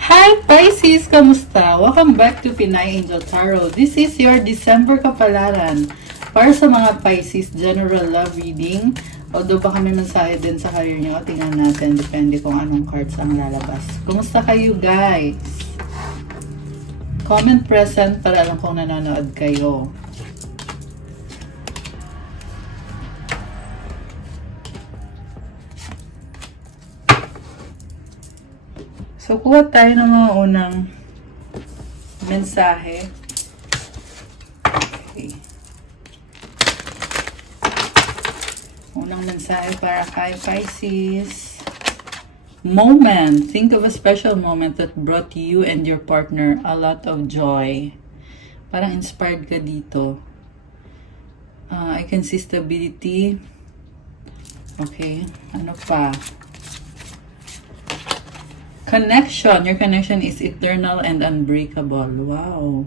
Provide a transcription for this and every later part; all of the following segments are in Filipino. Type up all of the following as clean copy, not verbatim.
Hi Pisces! Kamusta? Welcome back to Pinay Angel Tarot. This is your December kapalaran. Para sa mga Pisces, general love reading. Although baka may mensahe din sa career nyo, tingnan natin. Depende kung anong cards ang lalabas. Kumusta kayo guys? Comment present para alam kung nanonood kayo. So, kuha tayo ng mga unang mensahe. Okay. Unang mensahe para kay Pisces. Moment. Think of a special moment that brought you and your partner a lot of joy. Parang inspired ka dito. I can see stability. Okay. Ano pa? Connection. Your connection is eternal and unbreakable. Wow.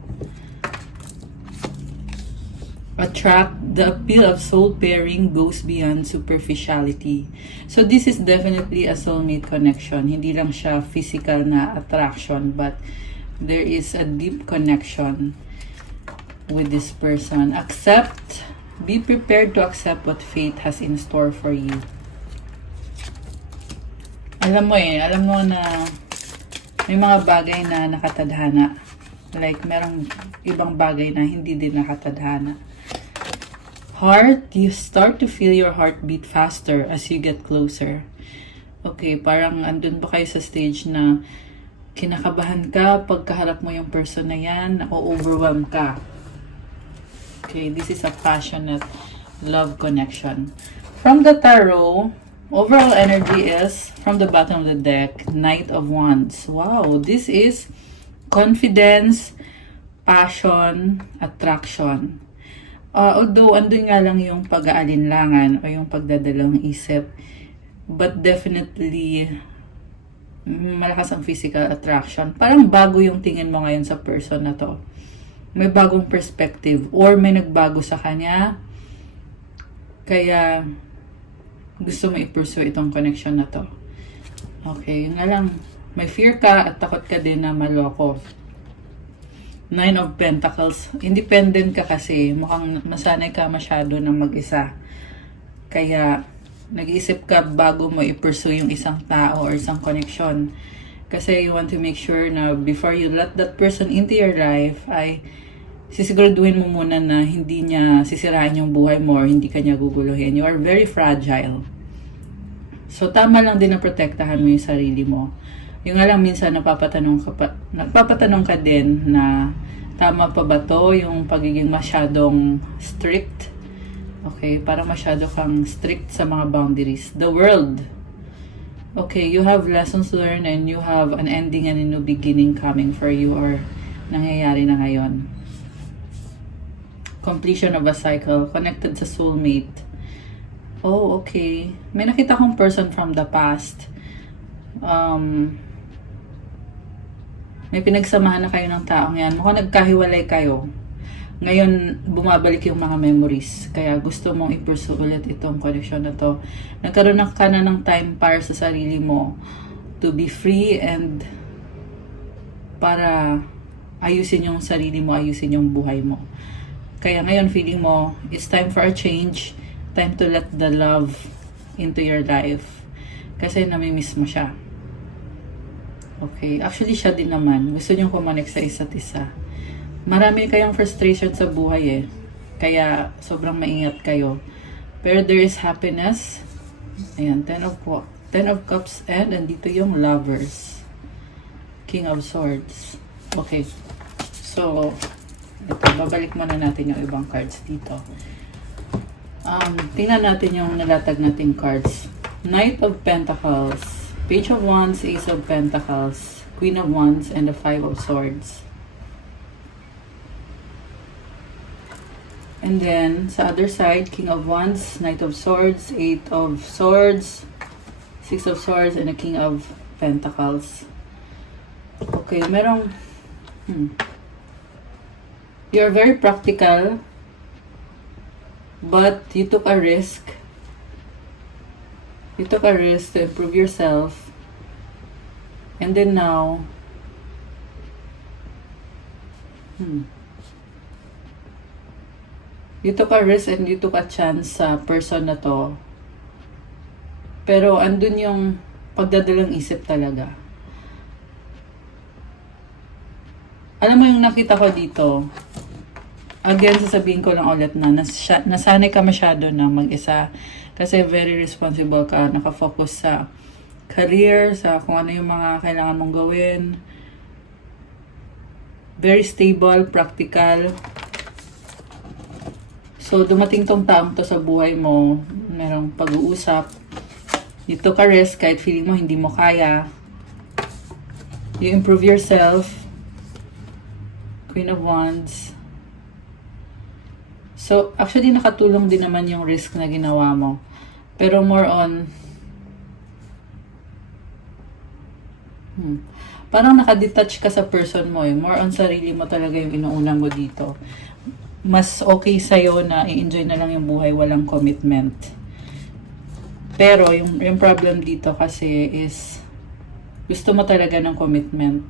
Attract. The appeal of soul pairing goes beyond superficiality. So this is definitely a soulmate connection. Hindi lang siya physical na attraction, but there is a deep connection with this person. Accept. Be prepared to accept what fate has in store for you. Alam mo na may mga bagay na nakatadhana. Like, merong ibang bagay na hindi din nakatadhana. Heart, you start to feel your heart beat faster as you get closer. Okay, parang andun ba kayo sa stage na kinakabahan ka pagkaharap mo yung person na yan, na-overwhelm ka. Okay, this is a passionate love connection. From the tarot, overall energy is, from the bottom of the deck, Knight of Wands. Wow, this is confidence, passion, attraction. Although, andun nga lang yung pag-aalinlangan o yung pagdadalawang isip, but definitely, malakas ang physical attraction. Parang bago yung tingin mo ngayon sa person na to. May bagong perspective or may nagbago sa kanya. Kaya, gusto mo i-pursue itong connection na to. Okay, nga lang, may fear ka at takot ka din na maloko. Nine of Pentacles. Independent ka kasi. Mukhang masanay ka masyado na mag-isa. Kaya, nag-iisip ka bago mo i-pursue yung isang tao or isang connection. Kasi you want to make sure na before you let that person into your life, ay sisiguraduhin mo muna na hindi niya sisirain yung buhay mo or hindi ka niya guguluhin. You are very fragile. So, tama lang din na protektahan mo yung sarili mo. Yung nga lang minsan napapatanong ka din na tama pa ba to yung pagiging masyadong strict? Okay, parang masyado kang strict sa mga boundaries. The world. Okay, you have lessons learned and you have an ending and a new beginning coming for you or nangyayari na ngayon. Completion of a cycle, connected sa soulmate. Oh, okay. May nakita kong person from the past. May pinagsamahan na kayo ng taong yan. Mukhang nagkahiwalay kayo. Ngayon, bumabalik yung mga memories. Kaya gusto mong i-pursue ulit itong connection na to. Nagkaroon ka na ng time para sa sarili mo to be free and para ayusin yung sarili mo, ayusin yung buhay mo. Kaya ngayon feeling mo, it's time for a change. Time to let the love into your life. Kasi namimiss mo siya. Okay. Actually, siya din naman. Gusto niyong kumonek sa isa't isa. Marami kayong frustration sa buhay eh. Kaya sobrang maingat kayo. Pero there is happiness. Ayan, Ten of Cups and andito yung Lovers. King of Swords. Okay. So, ito, babalik muna natin yung ibang cards dito. Tingnan natin yung nalatag nating cards. Knight of Pentacles, Page of Wands, Ace of Pentacles, Queen of Wands, and the Five of Swords. And then, sa other side, King of Wands, Knight of Swords, Eight of Swords, Six of Swords, and the King of Pentacles. Okay, merong... You're very practical, but you took a risk. You took a risk to improve yourself. And then now, You took a risk and you took a chance sa person na to. Pero andun yung pagdadalang isip talaga. Alam mo yung nakita ko dito, again, sasabihin ko lang ulit na nasanay ka masyado na mag-isa kasi very responsible ka, nakafocus sa career, sa kung ano yung mga kailangan mong gawin. Very stable, practical. So, dumating tong taong to sa buhay mo, merong pag-uusap. You took a risk kahit feeling mo hindi mo kaya. You improve yourself. Queen of Wands. So, actually, nakatulong din naman yung risk na ginawa mo. Pero more on, parang nakadetach ka sa person mo eh. More on sarili mo talaga yung inuuna mo dito. Mas okay sa'yo na i-enjoy na lang yung buhay, walang commitment. Pero, yung problem dito kasi is, gusto mo talaga ng commitment.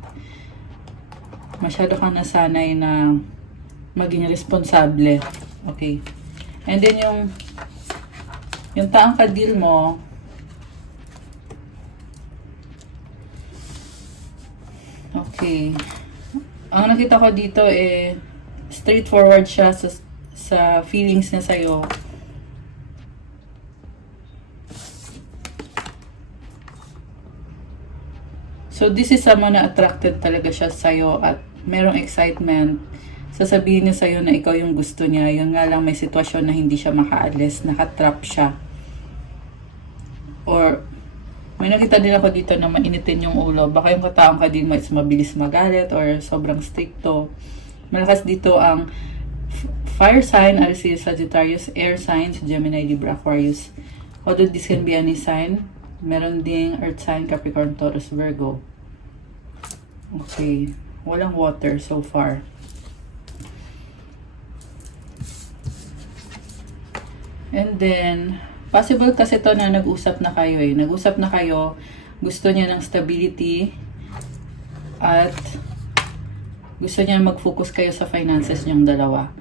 Masyado kang nasanay na maging responsable. Okay. And then yung taang ka-deal mo, okay. Ang nakita ko dito straightforward siya sa feelings niya sa'yo. So, this is someone na attracted talaga siya sa'yo at merong excitement. Sasabihin niya sa'yo na ikaw yung gusto niya. Yun nga lang may sitwasyon na hindi siya makaalis. Nakatrap siya. Or, may nakita din ako dito na mainitin yung ulo. Baka yung kataong ka din is mabilis magalit or sobrang stricto. Malakas dito ang fire sign, Aries, Sagittarius, air signs, Gemini, Libra, Aquarius. Although this can be any sign, meron ding earth sign, Capricorn, Taurus, Virgo. Okay. Walang water so far. And then, possible kasi to na nag-usap na kayo eh. Nag-usap na kayo, gusto niya ng stability, at gusto niya mag-focus kayo sa finances niyong dalawa.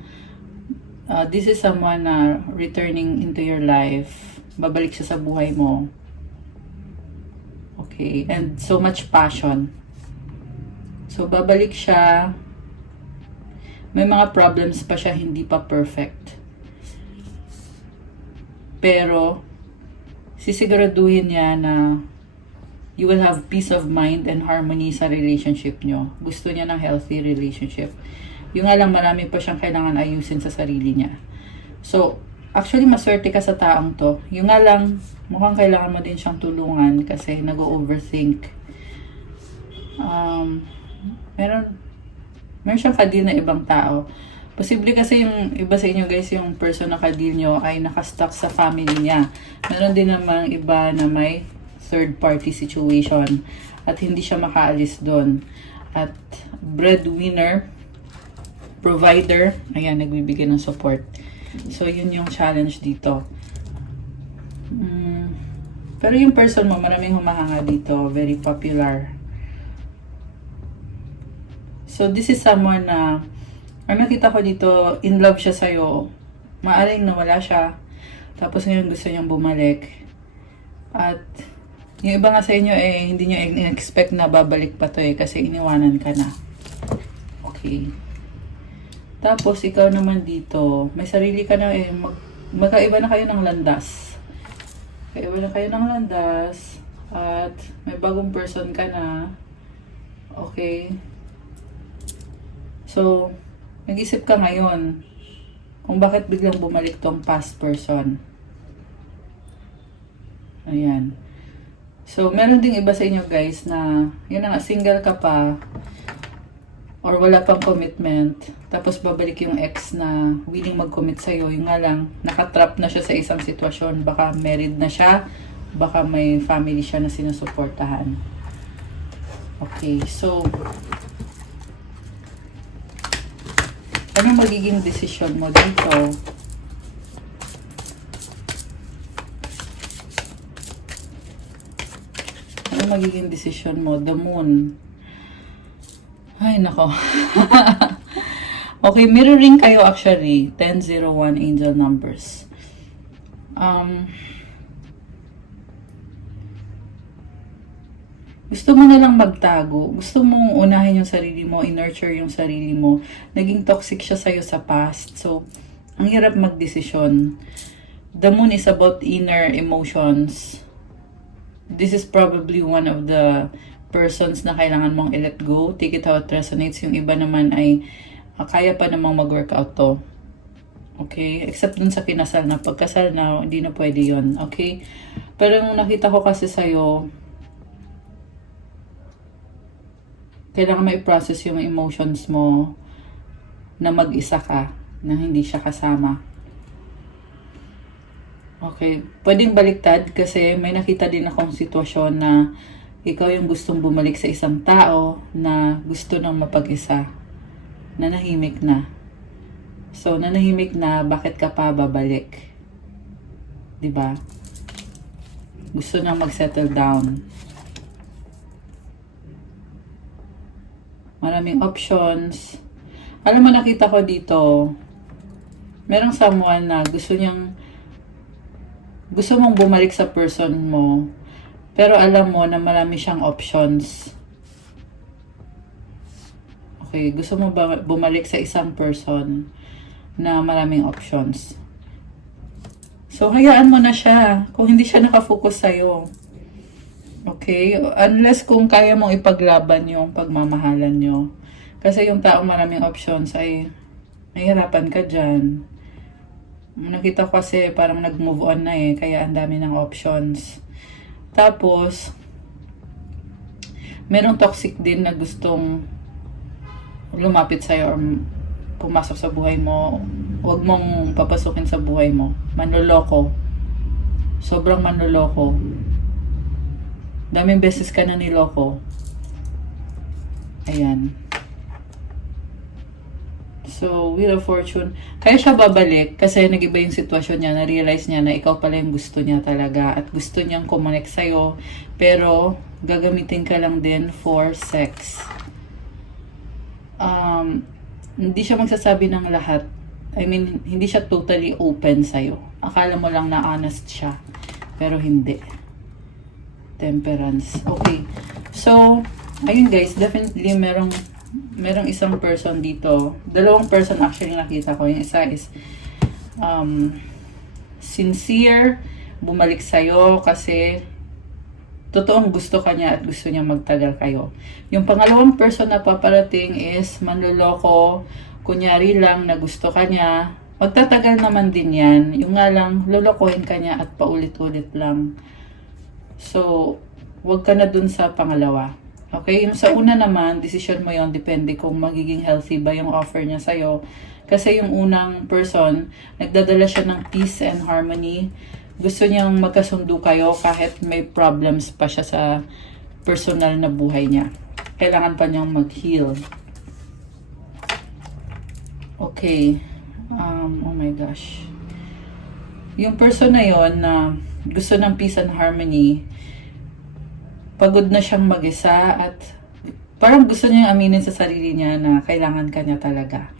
This is someone na returning into your life. Babalik siya sa buhay mo. Okay. And so much passion. So, babalik siya. May mga problems pa siya, hindi pa perfect. Pero, sisiguraduhin niya na you will have peace of mind and harmony sa relationship nyo. Gusto niya ng healthy relationship. Yung nga lang, marami pa siyang kailangan ayusin sa sarili niya. So, actually, maswerte ka sa taong to. Yung nga lang, mukhang kailangan mo din siyang tulungan kasi nag-overthink. Meron siyang kadil na ibang tao. Posible kasi yung iba sa inyo guys, yung person na kadil nyo ay nakastuck sa family niya. Meron din namang iba na may third party situation at hindi siya makaalis doon. At breadwinner, provider, ayan, nagbibigay ng support. So, yun yung challenge dito. Pero yung person mo, maraming humahanga dito. Very popular. So, this is someone na, ang nakita ko dito, in love siya sa'yo. Maaring nawala siya. Tapos ngayon gusto niyang bumalik. At, yung iba nga sa inyo hindi niyo expect na babalik pa to kasi iniwanan ka na. Okay. Tapos, ikaw naman dito, may sarili ka na magkaiba na kayo ng landas. Magkaiba na kayo ng landas. At, may bagong person ka na. Okay. So, nag-isip ka ngayon kung bakit biglang bumalik tong past person. Ayan. So, meron ding iba sa inyo guys na, yun na nga, single ka pa, or wala pang commitment, tapos babalik yung ex na willing mag-commit sa'yo, yung nga lang, nakatrap na siya sa isang sitwasyon, baka married na siya, baka may family siya na sinusuportahan. Okay, so, ano magiging decision mo dito? Ano magiging decision mo? The moon. Ay, nako. Okay, mirroring kayo actually. 1001 angel numbers. Gusto mo na lang magtago. Gusto mong unahin yung sarili mo, i-nurture yung sarili mo. Naging toxic siya sa'yo sa past. So, ang hirap magdesisyon. The moon is about inner emotions. This is probably one of the persons na kailangan mong i-let go. Take it how it resonates. Yung iba naman ay kaya pa namang mag-workout to. Okay? Except dun sa kinasal na. Pagkasal na, hindi na pwede yun. Okay? Pero yung nakita ko kasi sa'yo, kailangan may process yung emotions mo na mag-isa ka, na hindi siya kasama. Okay, pwedeng baliktad kasi may nakita din akong sitwasyon na ikaw yung gustong bumalik sa isang tao na gusto nang mapag-isa, nanahimik na. So, nanahimik na, bakit ka pa babalik? 'Di ba? Gusto nang mag-settle down. Maraming options. Alam mo, nakita ko dito, merong someone na gusto mong bumalik sa person mo, pero alam mo na marami siyang options. Okay, gusto mo bumalik sa isang person na maraming options. So, hayaan mo na siya kung hindi siya nakafocus sa'yo. Okay? Unless kung kaya mong ipaglaban yung pagmamahalan nyo. Kasi yung taong maraming options ay nahihirapan ka dyan. Nakita ko kasi parang nag-move on na kaya ang dami ng options. Tapos, merong toxic din na gustong lumapit sa'yo or pumasok sa buhay mo. Huwag mong papasukin sa buhay mo. Manloloko. Sobrang manloloko. Daming beses ka na niloko. Ayan. So, Wheel of Fortune. Kaya siya babalik kasi nag-iba yung sitwasyon niya. Na-realize niya na ikaw pala yung gusto niya talaga. At gusto niyang kumonek sa'yo. Pero, gagamitin ka lang din for sex. Hindi siya magsasabi ng lahat. I mean, hindi siya totally open sa'yo. Akala mo lang na honest siya. Pero hindi. Temperance. Okay. So, ayun guys, definitely merong isang person dito. Dalawang person actually nakita ko. Yung isa is sincere, bumalik sa'yo kasi totoong gusto ka niya at gusto niya magtagal kayo. Yung pangalawang person na paparating is manloloko, kunyari lang na gusto ka niya. Magtatagal naman din yan. Yung nga lang, lolokohin ka niya at paulit-ulit lang. So, wag ka na dun sa pangalawa. Okay? Yung sa una naman, decision mo yon, depende kung magiging healthy ba yung offer niya sa'yo. Kasi yung unang person, nagdadala siya ng peace and harmony. Gusto niyang magkasundo kayo kahit may problems pa siya sa personal na buhay niya. Kailangan pa niyang mag-heal. Okay. Oh my gosh. Yung person na yon na gusto ng peace and harmony, pagod na siyang mag-isa at parang gusto niyang aminin sa sarili niya na kailangan ka niya talaga.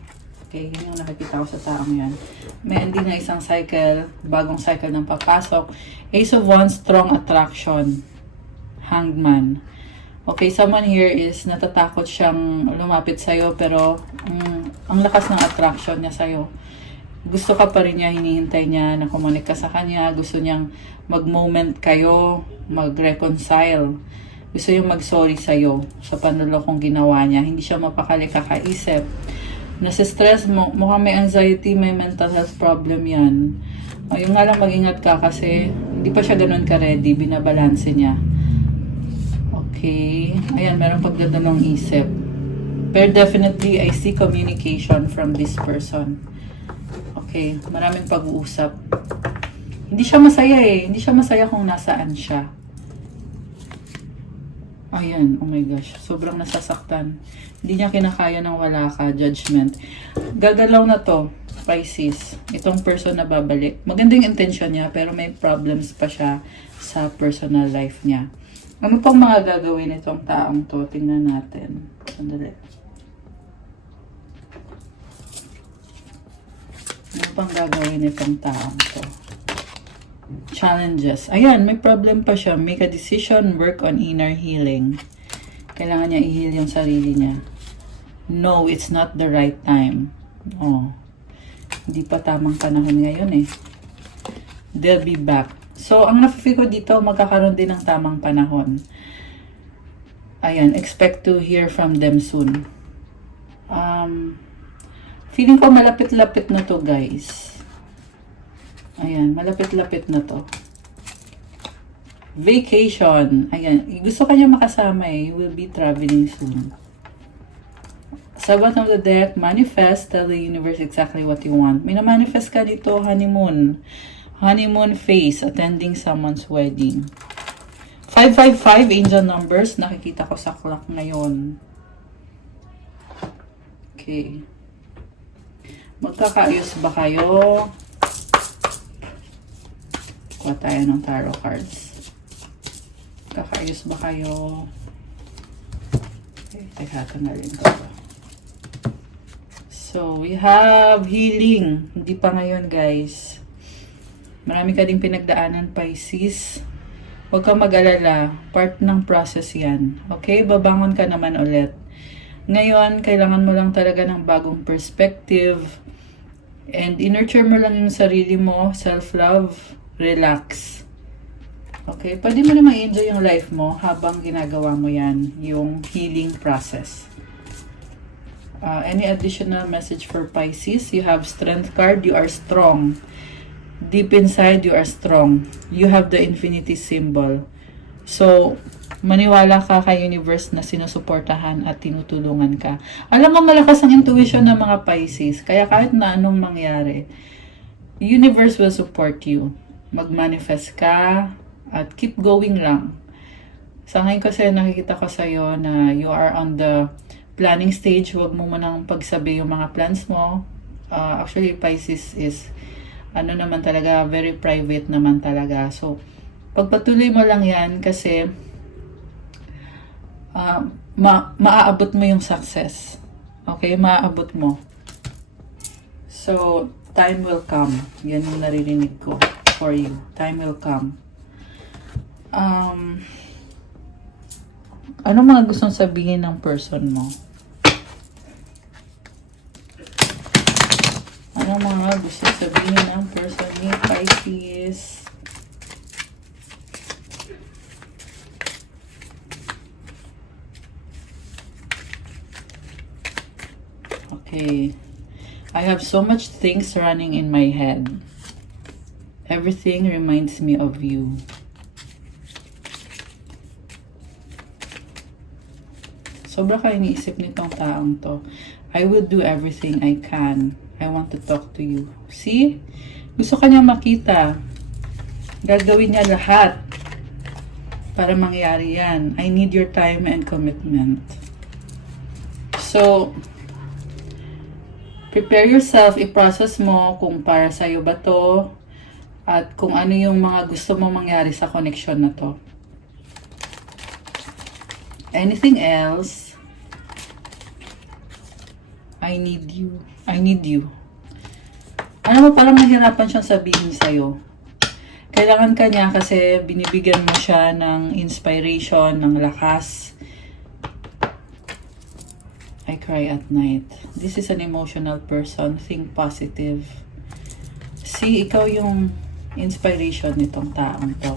Okay, yun yung nakikita ko sa taong yan. May ending na isang cycle, bagong cycle ng papasok. Ace of Wands, strong attraction. Hanged Man. Okay, someone here is natatakot siyang lumapit sa'yo pero ang lakas ng attraction niya sa'yo. Gusto ka pa rin niya, hinihintay niya na kumunik ka sa kanya. Gusto niyang mag-moment kayo, mag-reconcile. Gusto niyang mag-sorry sa'yo sa panlolokong ginawa niya. Hindi siya mapakali kakaisip. Nasa-stress mo, mukhang may anxiety, may mental health problem yan. Yung nga lang mag-ingat ka kasi hindi pa siya ganun ka-ready, binabalanse niya. Okay. Ayan, meron pagdadalong isip. Pero definitely, I see communication from this person. Okay, maraming pag-uusap. Hindi siya masaya Hindi siya masaya kung nasaan siya. Ayan, oh my gosh. Sobrang nasasaktan. Hindi niya kinakaya ng wala ka. Judgment. Gagalaw na to, Pisces. Itong person na babalik. Magandang intention niya, pero may problems pa siya sa personal life niya. Ano pang mga gagawin itong taong to? Tingnan natin. Sandali. pang gagawin nitong taong to? Challenges. Ayan, may problem pa siya. Make a decision, work on inner healing. Kailangan niya i-heal yung sarili niya. No, it's not the right time. Oh. Hindi pa tamang panahon ngayon eh. They'll be back. So, ang nafe-feel ko dito, magkakaroon din ng tamang panahon. Ayan, expect to hear from them soon. Feeling ko malapit-lapit na to, guys. Ayan, malapit-lapit na to. Vacation. Ayan, gusto kanya makasama eh. You will be traveling soon. Sa bottom of the deck, manifest. Tell the universe exactly what you want. May na-manifest ka dito, honeymoon. Honeymoon phase, attending someone's wedding. 555, angel numbers. Nakikita ko sa clock ngayon. Okay. Magkakaayos ba kayo? Kuha tayo ng tarot cards. Magkakaayos ba kayo? Okay, teka, tanggalin ko. So, we have healing. Hindi pa ngayon, guys. Marami ka ding pinagdaanan, Pisces. Huwag kang mag-alala. Part ng process yan. Okay? Babangon ka naman ulit. Ngayon, kailangan mo lang talaga ng bagong perspective. And i-nurture mo lang yung sarili mo. Self-love. Relax. Okay? Pwede mo naman i-enjoy yung life mo habang ginagawa mo yan. Yung healing process. Any additional message for Pisces? You have strength card. You are strong. Deep inside, you are strong. You have the infinity symbol. So, maniwala ka kay universe na sinusuportahan at tinutulungan ka. Alam mo, malakas ang intuition ng mga Pisces. Kaya kahit na anong mangyari, universe will support you. Mag-manifest ka at keep going lang. Sa ngayon kasi nakikita ko sa'yo na you are on the planning stage. Huwag mo munang pagsabi yung mga plans mo. Actually, Pisces is naman talaga, very private naman talaga. So, pagpatuloy mo lang yan kasi maaabot mo yung success. Okay? Maaabot mo. So, time will come. Yan yung naririnig ko for you. Time will come. Ano mga gustong sabihin ng person mo? Ano mga gusto sabihin ng person ni Pisces? Okay. I have so much things running in my head. Everything reminds me of you. Sobra ka iniisip nitong taong to. I will do everything I can. I want to talk to you. See? Gusto ka niya makita. Gagawin niya lahat para mangyari yan. I need your time and commitment. So, prepare yourself. I-process mo kung para sa'yo ba to at kung ano yung mga gusto mo mangyari sa connection na to. Anything else? I need you. I need you. Alam mo, parang nahirapan siyang sabihin sa'yo. Kailangan ka niya kasi binibigyan mo siya ng inspiration, ng lakas. I cry at night. This is an emotional person. Think positive. See, ikaw yung inspiration nitong taong to.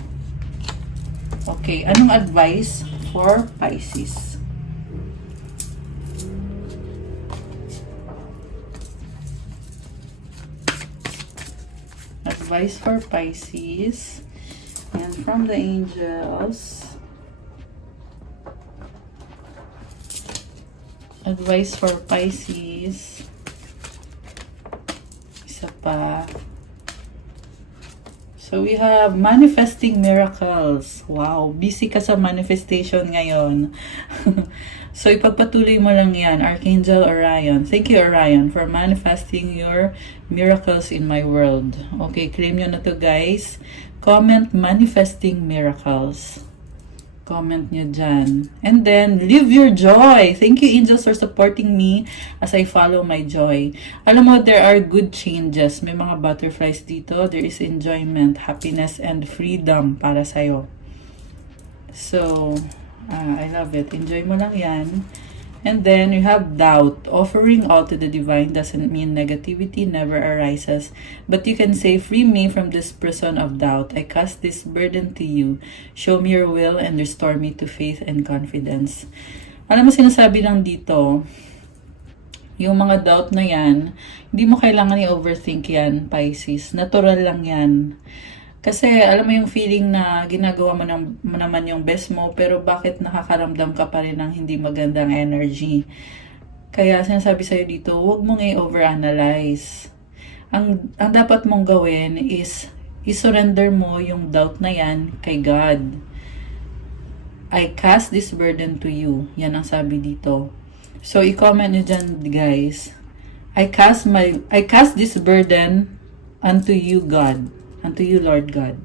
Okay, anong advice for Pisces? Advice for Pisces. And from the angels. Advice for Pisces. Isa pa. So we have manifesting miracles. Wow, busy ka sa manifestation ngayon. So ipagpatuloy mo lang yan. Archangel Orion. Thank you, Orion, for manifesting your miracles in my world. Okay, claim nyo na to, guys. Comment manifesting miracles. Comment nyo dyan. And then, live your joy. Thank you, angels, for supporting me as I follow my joy. Alam mo, there are good changes. May mga butterflies dito. There is enjoyment, happiness, and freedom para sa'yo. So, I love it. Enjoy mo lang yan. And then, you have doubt. Offering all to the divine doesn't mean negativity never arises. But you can say, free me from this prison of doubt. I cast this burden to you. Show me your will and restore me to faith and confidence. Alam mo, sinasabi lang dito, yung mga doubt na yan, hindi mo kailangan i-overthink yan, Pisces. Natural lang yan. Kasi alam mo yung feeling na ginagawa mo naman yung best mo, pero bakit nakakaramdam ka pa rin ng hindi magandang energy? Kaya sinasabi sa'yo dito, huwag mong i-overanalyze. Ang dapat mong gawin is i-surrender mo yung doubt na yan kay God. I cast this burden to you. Yan ang sabi dito. So, i-comment nyo dyan, guys. I cast this burden unto you, God. Unto you, Lord God.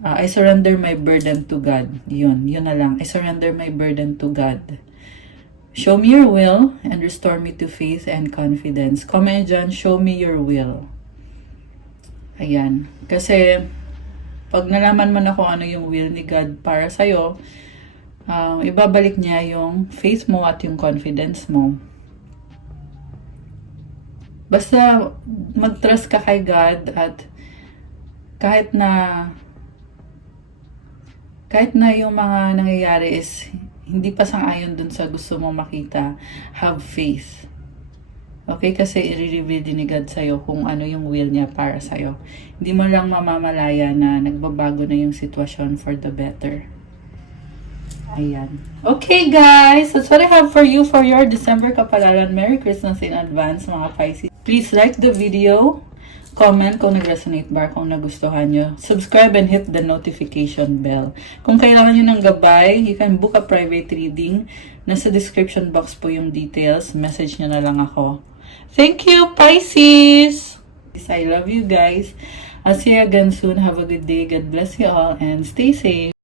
I surrender my burden to God. Yun na lang. I surrender my burden to God. Show me your will and restore me to faith and confidence. Comment dyan, show me your will. Ayan. Kasi, pag nalaman mo na kung ano yung will ni God para sa'yo, ibabalik niya yung faith mo at yung confidence mo. Basta mag-trust ka kay God at kahit na yung mga nangyayari is hindi pa sang-ayon dun sa gusto mong makita, have faith. Okay? Kasi i-reveal din ni God sa'yo kung ano yung will niya para sa'yo. Hindi mo lang mamamalaya na nagbabago na yung sitwasyon for the better. Ayan. Okay, guys. That's what I have for you for your December kapalaran. Merry Christmas in advance, mga Pisces. Please like the video. Comment kung nag-resonate ba, kung nagustuhan nyo. Subscribe and hit the notification bell. Kung kailangan nyo ng gabay, you can book a private reading. Nasa description box po yung details. Message nyo na lang ako. Thank you, Pisces! I love you guys. I'll see you again soon. Have a good day. God bless you all and stay safe.